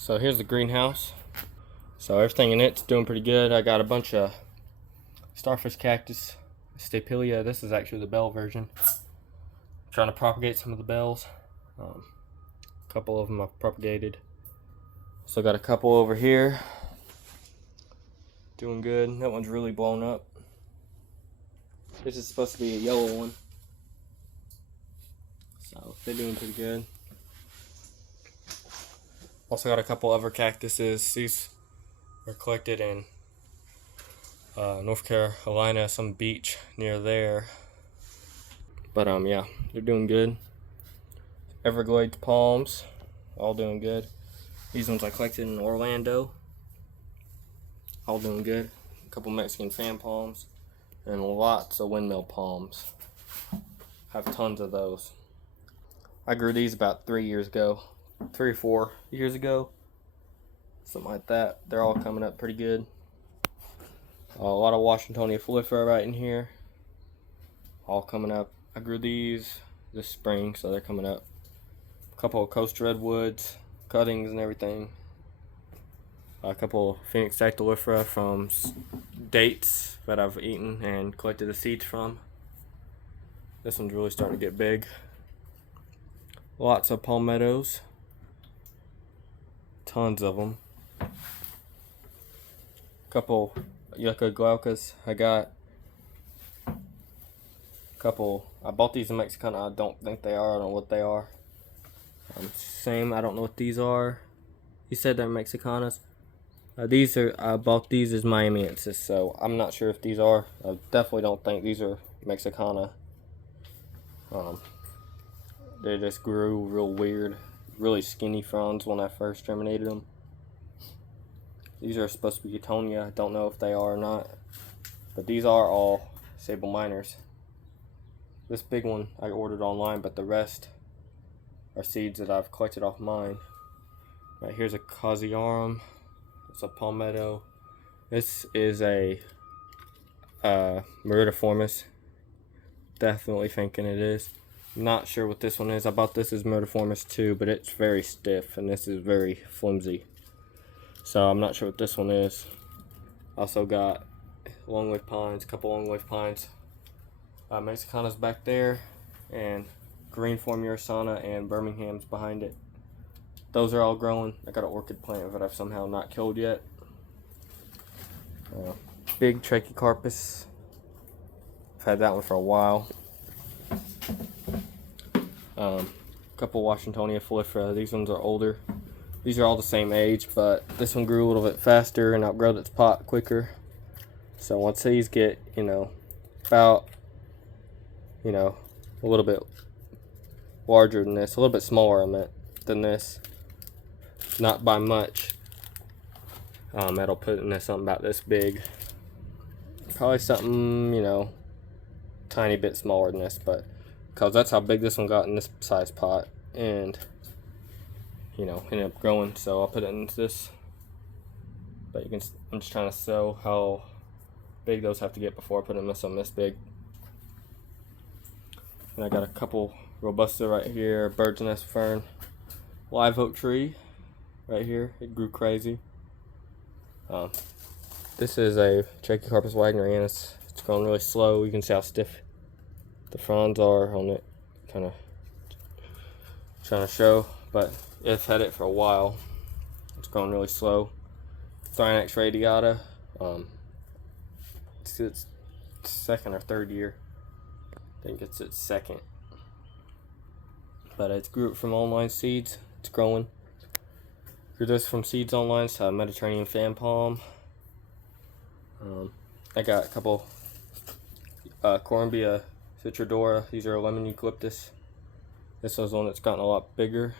So here's the greenhouse. So everything in it's doing pretty good. I got a bunch of starfish cactus, Stapelia. This is actually the bell version. I'm trying to propagate some of the bells. A couple of them I've propagated. So got a couple over here. Doing good. That one's really blown up. This is supposed to be a yellow one. So they're doing pretty good. Also got a couple other cactuses. These were collected in North Carolina, some beach near there. But yeah, they're doing good. Everglades palms, all doing good. These ones I collected in Orlando, all doing good. A couple Mexican fan palms, and lots of windmill palms. Have tons of those. I grew these about 3 years ago, 3 or 4 years ago, something like that. They're all coming up pretty good. A lot of Washingtonia foliifera right in here, all coming up. I grew these this spring, so they're coming up. A couple of coast redwoods, cuttings and everything. A couple of Phoenix dactylifera from dates that I've eaten and collected the seeds from. This one's really starting to get big. Lots of palmettos. Tons of them. Couple Yucca glaucas. I got a couple. I bought these in Mexicana. I don't think they are. I don't know what they are. Same. I don't know what these are. He said they're Mexicanas. These are. I bought these as Miamiensis, so I'm not sure if these are. I definitely don't think these are Mexicana. They just grew real weird, really skinny fronds when I first germinated them. These are supposed to be Etonia. I don't know if they are or not. But these are all Sable Minors. This big one I ordered online, but the rest are seeds that I've collected off mine. Right, here's a Causiarum. It's a palmetto. This is a Myrtiformis. Definitely thinking it is. Not sure what this one is. I bought this as Myrtiformis too, but it's very stiff, and this is very flimsy. So I'm not sure what this one is. Also got longleaf pines, a couple longleaf pines. Mexicana's back there, and green Formiurusana and Birmingham's behind it. Those are all growing. I got an orchid plant that I've somehow not killed yet. Big Trachycarpus. I've had that one for a while. Couple Washingtonia foliifera. These ones are older. These are all the same age, but this one grew a little bit faster and outgrew its pot quicker. So once these get, about, a little bit larger than this, a little bit smaller, than this, not by much, that'll put in something about this big. Probably something, tiny bit smaller than this, but because that's how big this one got in this size pot, and ended up growing, so I'll put it into this. But I'm just trying to show how big those have to get before I put them in something this big. And I got a couple Robusta right here, bird's nest fern, live oak tree right here. It grew crazy. This is a Trachycarpus wagnerianus. It's growing really slow. You can see how stiff the fronds are on it. Kind of trying to show, but I've had it for a while. It's growing really slow. Thrinax radiata. It's its second or third year. I think it's its second. But it's grew from online seeds. It's growing. Grew this from seeds online. So Mediterranean fan palm. I got a couple Corymbia citrodora. These are lemon eucalyptus. This was one that's gotten a lot bigger.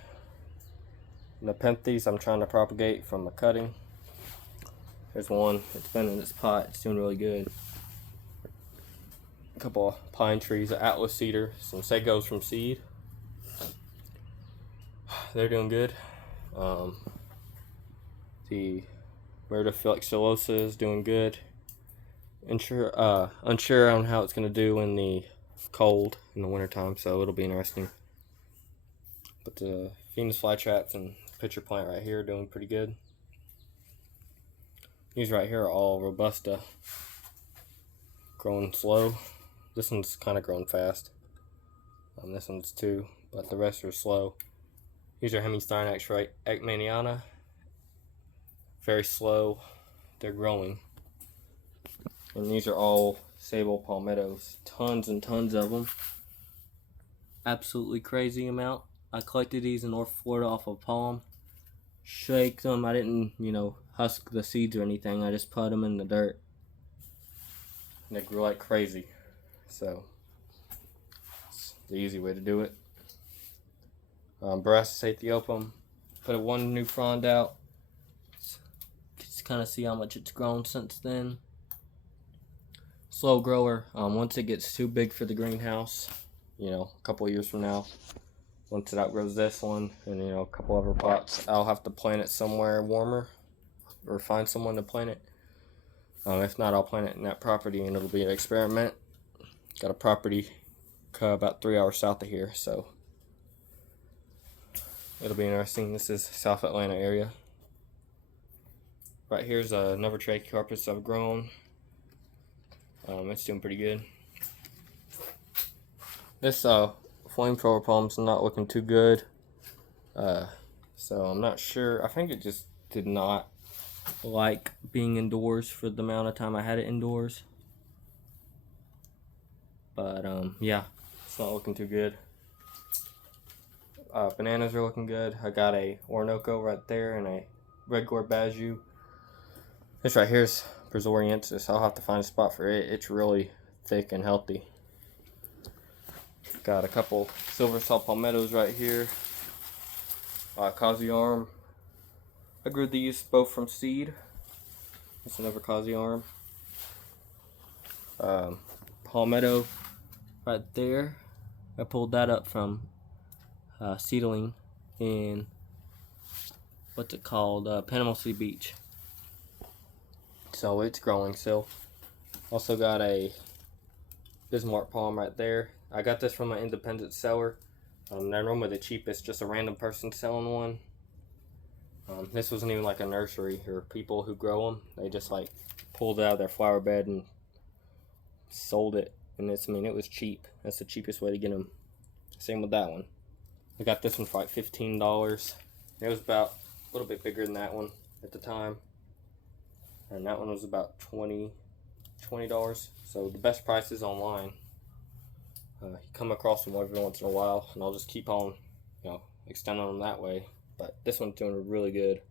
Nepenthes I'm trying to propagate from a cutting. There's one. It's been in this pot. It's doing really good. A couple of pine trees, an Atlas cedar, some sagos from seed. They're doing good. The Myrta flexulosa is doing good. Unsure on how it's going to do in the cold in the wintertime, so it'll be interesting. But the Venus flytraps and pitcher plant right here doing pretty good. These right here are all Robusta, growing slow. This one's kind of growing fast. This one's too, but the rest are slow. These are Hemistynax right, Ekmaniana. Very slow. They're growing. And these are all Sable palmettos. Tons and tons of them. Absolutely crazy amount. I collected these in North Florida off of palm. Shake them. I didn't, husk the seeds or anything. I just put them in the dirt. And they grew like crazy. So, it's the easy way to do it. Borassus aethiopum. Put one new frond out. Just kind of see how much it's grown since then. Slow grower. Once it gets too big for the greenhouse, a couple of years from now, once it outgrows this one and a couple other pots, I'll have to plant it somewhere warmer or find someone to plant it. If not, I'll plant it in that property and it'll be an experiment. Got a property about 3 hours south of here, so it'll be interesting. This is South Atlanta area. Right here's another Trachycarpus I've grown. It's doing pretty good. This flamethrower palm's not looking too good. So I'm not sure. I think it just did not like being indoors for the amount of time I had it indoors. But yeah, it's not looking too good. Bananas are looking good. I got a Orinoco right there and a Red Gourd Bajou. This right here is Brazoriensis. I'll have to find a spot for it. It's really thick and healthy. Got a couple silver salt palmettos right here. Casiarm. I grew these both from seed. That's another Casiarm. Palmetto right there. I pulled that up from seedling in what's it called? Panama Beach. So it's growing still. Also got a Bismarck palm right there. I got this from an independent seller. They're normally the cheapest, just a random person selling one. This wasn't even like a nursery or people who grow them. They just like pulled it out of their flower bed and sold it. And it was cheap. That's the cheapest way to get them. Same with that one. I got this one for like $15. It was about a little bit bigger than that one at the time. And that one was about $20. So the best price is online. You come across them every once in a while, and I'll just keep on, extending them that way. But this one's doing really good.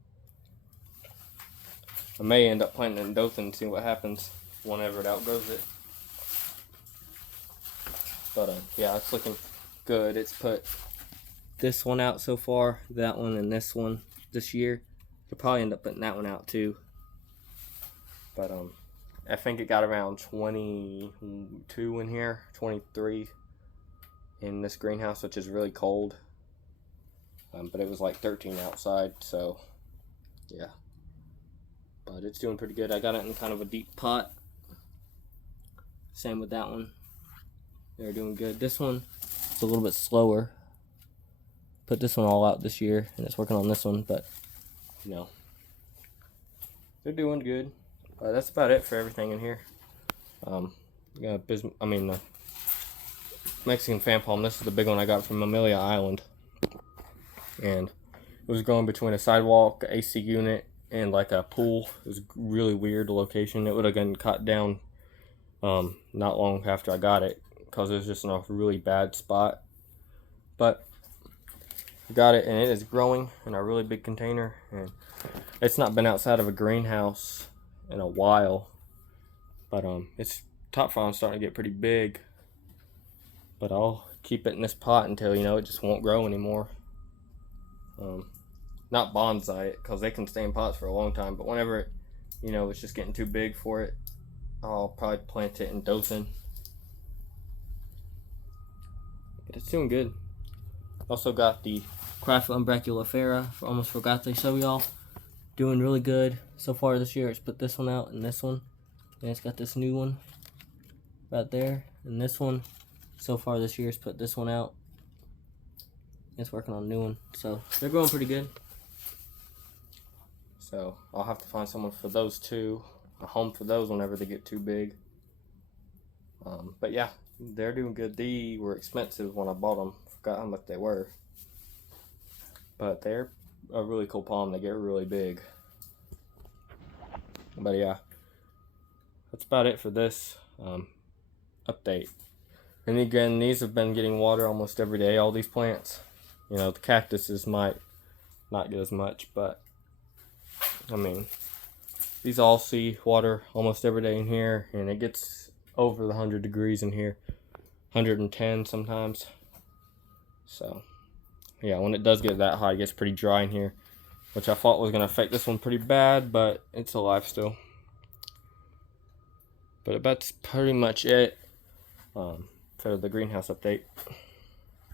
I may end up planting it in Dothan and see what happens whenever it outgrows it. But yeah, it's looking good. It's put this one out so far, that one, and this one this year. I'll probably end up putting that one out too. But I think it got around 22 in here, 23 in this greenhouse, which is really cold. But it was like 13 outside, so yeah. But it's doing pretty good. I got it in kind of a deep pot. Same with that one. They're doing good. This one is a little bit slower. Put this one all out this year, and it's working on this one, but they're doing good. That's about it for everything in here. The Mexican fan palm. This is the big one I got from Amelia Island, and it was growing between a sidewalk, AC unit, and like a pool. It was a really weird location. It would have gotten cut down not long after I got it because it was just in a really bad spot. But I got it, and it is growing in a really big container, and it's not been outside of a greenhouse in a while, but its top frond's starting to get pretty big. But I'll keep it in this pot until it just won't grow anymore. Not bonsai it, because they can stay in pots for a long time, but whenever it it's just getting too big for it, I'll probably plant it in Dothan. But it's doing good. Also got the Crypha umbraculifera. Almost forgot to show y'all. Doing really good so far this year. It's put this one out and this one. And it's got this new one right there. And this one so far this year has put this one out. It's working on a new one. So they're growing pretty good. So I'll have to find someone for those two, a home for those whenever they get too big. But yeah, they're doing good. They were expensive when I bought them. Forgot how much they were. But they're a really cool palm. They get really big. But yeah, that's about it for this update. And again, these have been getting water almost every day, all these plants. You know, the cactuses might not get as much, but I mean, these all see water almost every day in here, and it gets over the 100 degrees in here, 110 sometimes. So yeah, when it does get that hot, it gets pretty dry in here, which I thought was going to affect this one pretty bad, but it's alive still. But that's pretty much it for the greenhouse update.